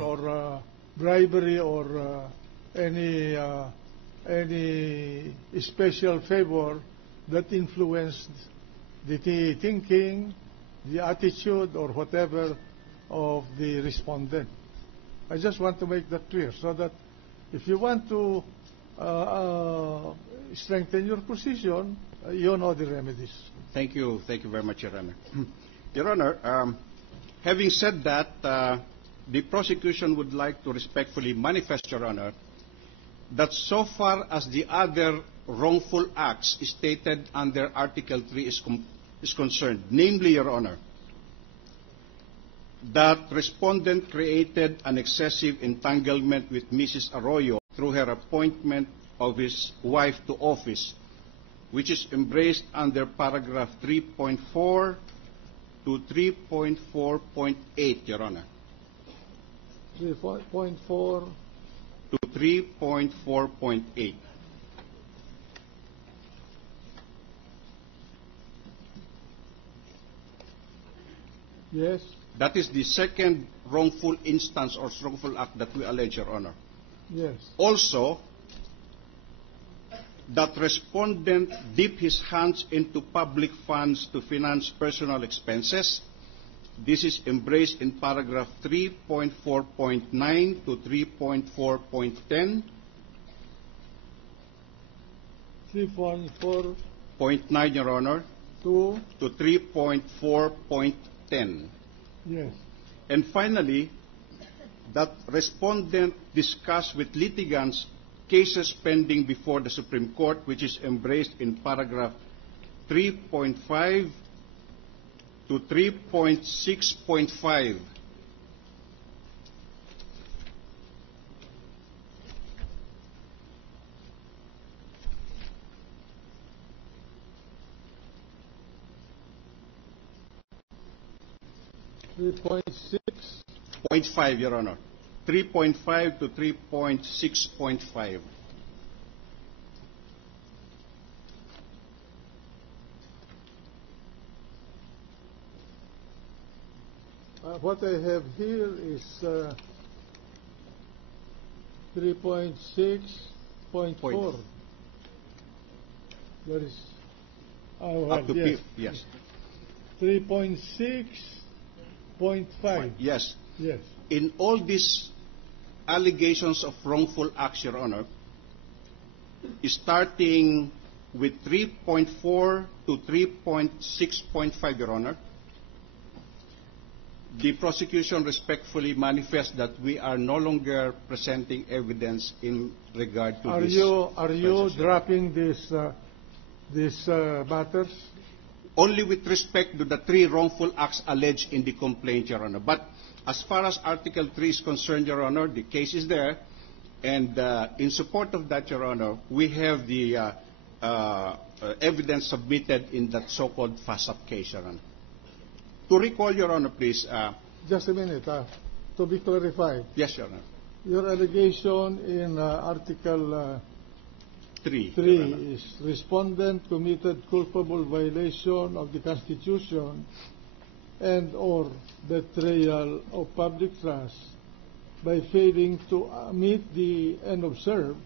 or bribery or any special favor that influenced the thinking, the attitude, or whatever of the respondent. I just want to make that clear so that if you want to strengthen your position, you know the remedies. Thank you very much, Your Honor. Your Honor, having said that, the prosecution would like to respectfully manifest, Your Honor, that so far as the other wrongful acts stated under Article 3 is concerned, namely, Your Honor, that respondent created an excessive entanglement with Mrs. Arroyo through her appointment of his wife to office, which is embraced under paragraph 3.4 to 3.4.8, Your Honor. 3.4 to 3.4.8. Yes. That is the second wrongful instance or wrongful act that we allege, Your Honor. Yes. Also, that respondent dipped his hands into public funds to finance personal expenses. This is embraced in paragraph 3.4.9 to 3.4.10. 3.4.9, Your Honor, to 3.4.10. Yes. And finally, that respondent discussed with litigants cases pending before the Supreme Court, which is embraced in paragraph 3.5 to 3.6.5. Point 5, Your Honor. 3.5 to 3.6.5. What I have here is 3.6.4. There is Up to yes. Yes. 3.6.5. Yes. Yes. In all these allegations of wrongful acts, Your Honor, starting with 3.4 to 3.6.5, Your Honor, the prosecution respectfully manifests that we are no longer presenting evidence in regard to this. Are you dropping these matters? Only with respect to the three wrongful acts alleged in the complaint, Your Honor. But as far as Article 3 is concerned, Your Honor, the case is there. And in support of that, Your Honor, we have the evidence submitted in that so-called FASAP case, Your Honor. To recall, Your Honor, please. Just a minute, to be clarified. Yes, Your Honor. Your allegation in Article 3 is respondent committed culpable violation of the Constitution and or betrayal of public trust by failing to meet the and observe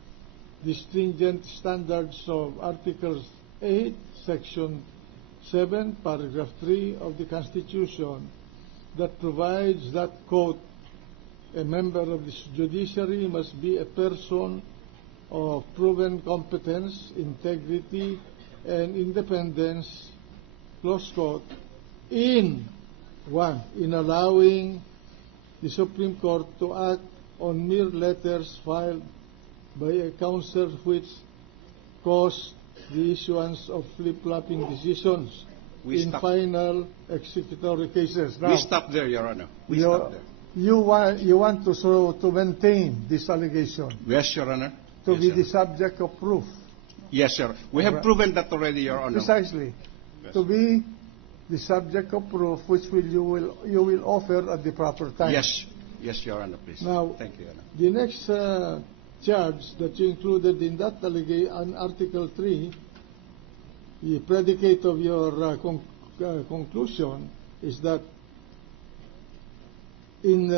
the stringent standards of Article 8, Section 7, Paragraph 3 of the Constitution that provides that, quote, a member of the judiciary must be a person of proven competence, integrity, and independence, close quote, in allowing the Supreme Court to act on mere letters filed by a counsel which caused the issuance of flip-flopping decisions in final executory cases. Now, we stop there, Your Honor. We stop there. You want to maintain this allegation? Yes, Your Honor. To yes, be Your the Honor. subject of proof? Yes, sir. We have proven that already, Your Honor. Precisely. Yes. To be the subject of proof, which you will offer at the proper time. Yes. Yes, Your Honor, please. Now, thank you, Your Honor. The next charge that you included in that on Article 3, the predicate of your conclusion is that in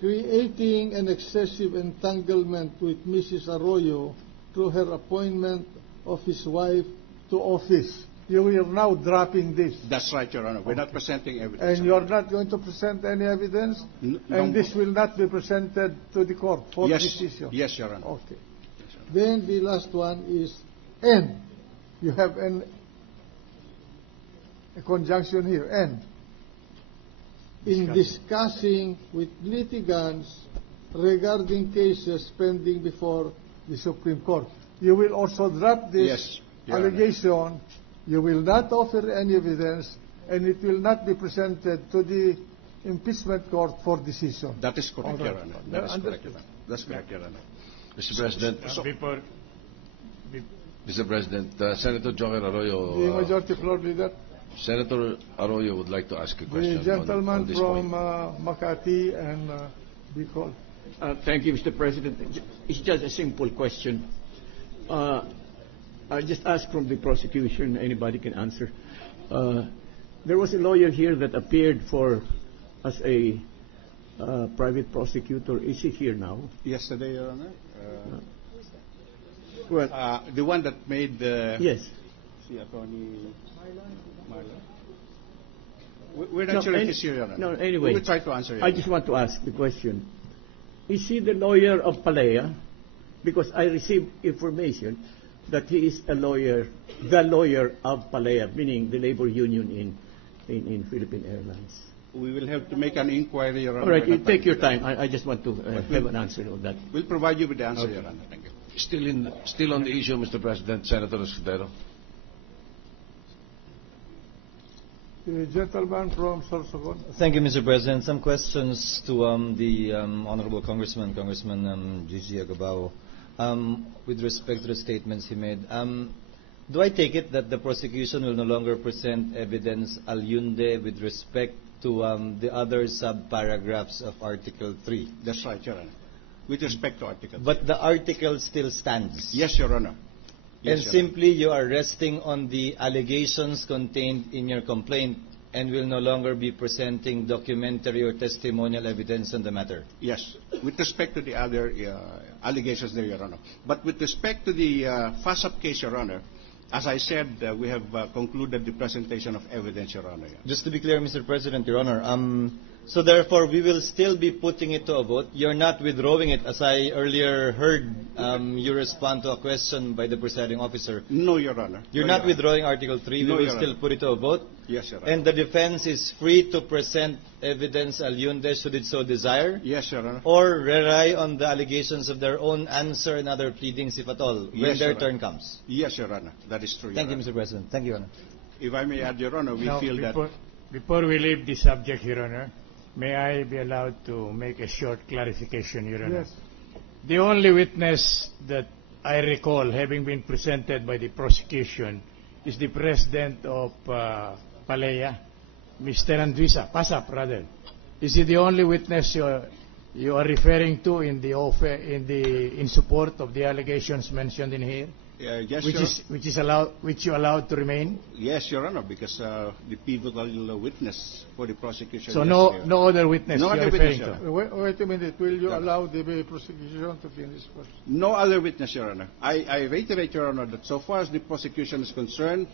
creating an excessive entanglement with Mrs. Arroyo through her appointment of his wife to office. You are now dropping this. That's right, Your Honor. We're not presenting evidence. And you are not going to present any evidence? And this will not be presented to the court for decision? Yes, Your Honor. Okay. Then the last one is N. You have a conjunction here, N. In discussing with litigants regarding cases pending before the Supreme Court. You will also drop this allegation. You will not offer any evidence, and it will not be presented to the impeachment court for decision. That is correct, Your Honor. That is correct, Your Honor. That's correct, Your Honor. Mr. President, Mr. President, Senator Joker Arroyo. The majority floor leader. Senator Arroyo would like to ask a question. The gentleman on this from point. Makati and Bicol. Thank you, Mr. President. It's just a simple question. I just ask from the prosecution, anybody can answer. There was a lawyer here that appeared as a private prosecutor. Is he here now? Yesterday, Your Honor. Well, the one that made the... Yes. See, Attorney Marlon. We're not sure if he's here, Your Honor. No, anyway. We will try to answer. I just want to ask the question. Is he the lawyer of Palea? Because I received information that he is the lawyer of Palea, meaning the labor union in Philippine Airlines. We will have to make an inquiry, Your Honor. All right, you take your time. I just want to have an answer on that. We'll provide you with the answer, Your Honor. Thank you. Still on the issue, Mr. President, Senator Escudero. The gentleman from Sorsogon. Thank you, Mr. President. Some questions to the Honorable Congressman Gigi Agabao. With respect to the statements he made. Do I take it that the prosecution will no longer present evidence aliunde with respect to the other sub-paragraphs of Article 3? That's right, Your Honor. With respect to Article 3. But the article still stands? Yes, Your Honor. Yes, and Your simply you are resting on the allegations contained in your complaint and will no longer be presenting documentary or testimonial evidence on the matter? Yes, with respect to the other allegations there, Your Honor. But with respect to the FASAP case, Your Honor, as I said, we have concluded the presentation of evidence, Your Honor. Just to be clear, Mr. President, Your Honor, so therefore we will still be putting it to a vote. You're not withdrawing it, as I earlier heard you respond to a question by the presiding officer. No, Your Honor. You're not withdrawing Article 3. No, we will still put it to a vote. Yes, Your Honor. And the defense is free to present evidence aliunde should it so desire? Yes, Your Honor. Or rely on the allegations of their own answer and other pleadings, if at all, when their turn comes? Yes, Your Honor. That is true, Thank you, Honor. Mr. President. Thank you, Your Honor. If I may add, Your Honor, we feel that... Before we leave the subject, Your Honor, may I be allowed to make a short clarification, Your Honor? Yes. The only witness that I recall having been presented by the prosecution is the president of Palea, Mr. Andrisa, PASAP rather. Is he the only witness you are referring to in support of the allegations mentioned in here? Yes, which you allowed to remain? Yes, Your Honor, because the pivotal witness for the prosecution. So no other witness no you're other referring witness, to? Wait a minute. Will you allow the prosecution to finish first? No other witness, Your Honor. I reiterate, Your Honor, that so far as the prosecution is concerned,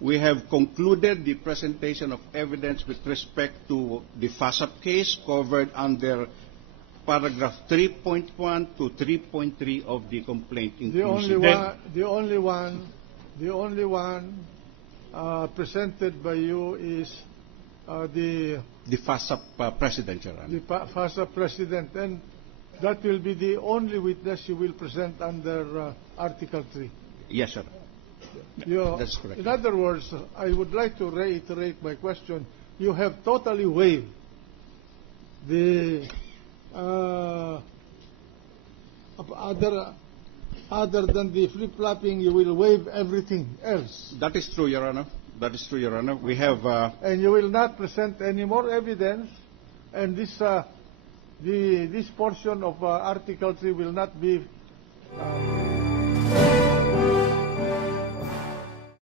we have concluded the presentation of evidence with respect to the FASAP case covered under paragraph 3.1 to 3.3 of the complaint. The only one presented by you is the FASAP president, Your Honor. The FASAP president, and that will be the only witness you will present under Article 3. Yes, sir. That's correct. In other words, I would like to reiterate my question. You have totally waived the other than the flip-flopping, you will waive everything else. That is true, Your Honor. That is true, Your Honor. We have... and you will not present any more evidence, and this this portion of Article 3 will not be